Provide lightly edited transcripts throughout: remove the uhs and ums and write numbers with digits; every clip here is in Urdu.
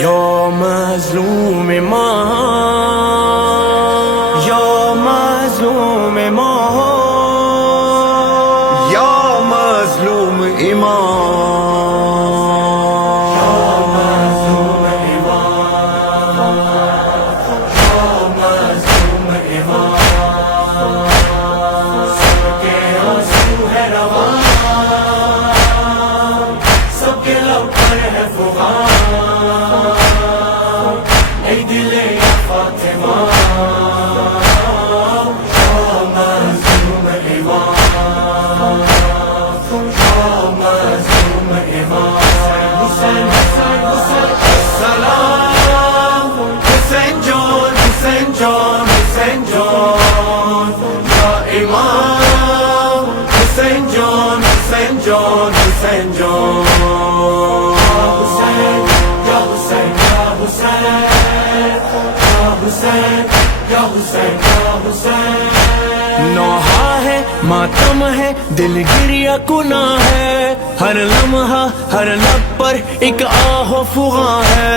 یا مظلوم ماں، یا مظلوم ماں، یا مظلوم نوحہ ہے، ماتم ہے، دل گریہ کنا ہے، ہر لمحہ ہر لب پر ایک آہ و فغاں ہے،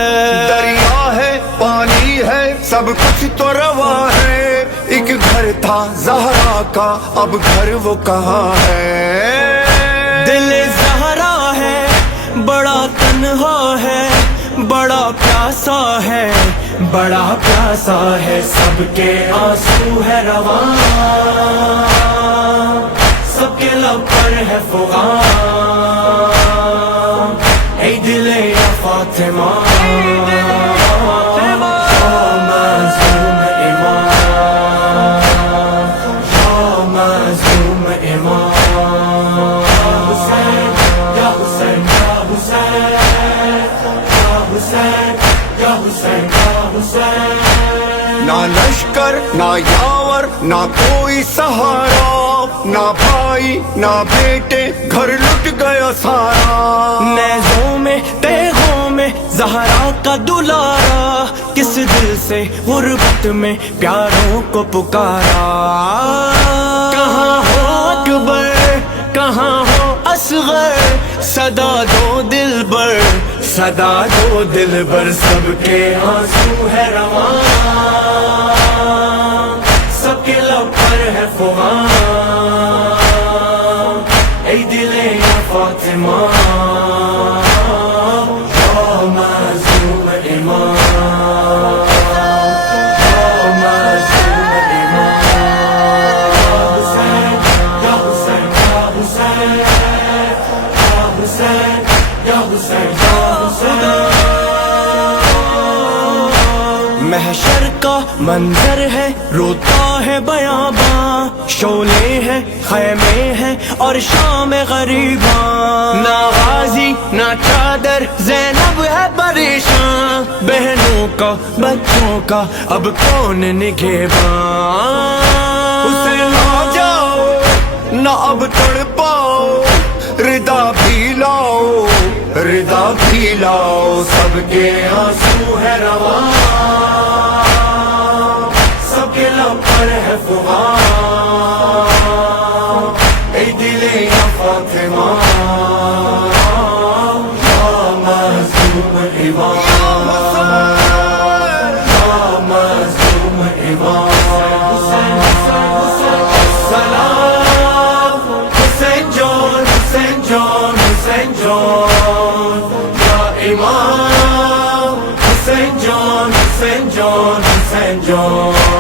دریا ہے، پانی ہے، سب کچھ تو رواں ہے، ایک گھر تھا زہرا کا، اب گھر وہ کہاں ہے؟ دل زہرا ہے، بڑا تنہا ہے، بڑا پیاسا ہے، بڑا پیاسا ہے، سب کے آنسو ہے رواں، سب کے لب پر ہے فغاں، اے دل یا فاطمہ، نہ لشکر نہ یاور نہ کوئی سہارا، نہ بھائی نہ بیٹے، گھر لٹ گیا سارا، نیزوں میں تیغوں میں زہرا کا دلارا، کس دل سے غربت میں پیاروں کو پکارا، کہاں ہو اکبر کہاں ہو اصغر، صدا دو دلبر صدا دو دلبر، سب کے آنسو ہے رواں، سب کے لب پر ہے فغاں، اے دل یا فاطمہ، یا مظلوم امام، یا مظلوم امام، حسین یا حسین یا حسین یا حسین یا حسین یا حسین، محشر کا منظر ہے، روتا ہے بیاباں، شعلے ہیں خیمے ہیں اور شام غریباں، نہ غازی نہ چادر، زینب ہے پریشان، بہنوں کا بچوں کا اب کون نگہباں، اسے نہ جاؤ نہ اب تڑپاؤ، ردا بھی لاؤ ردا بھی لاؤ، سب کے آنسو ہے رواں، سب کے لب پر ہے فغاں، اے دل یا فاطمہ، یا مظلوم امام، یا مظلوم امام، سلام حسین جان حسین جان حسین جان، یا امام حسین جان حسین جان حسین جان۔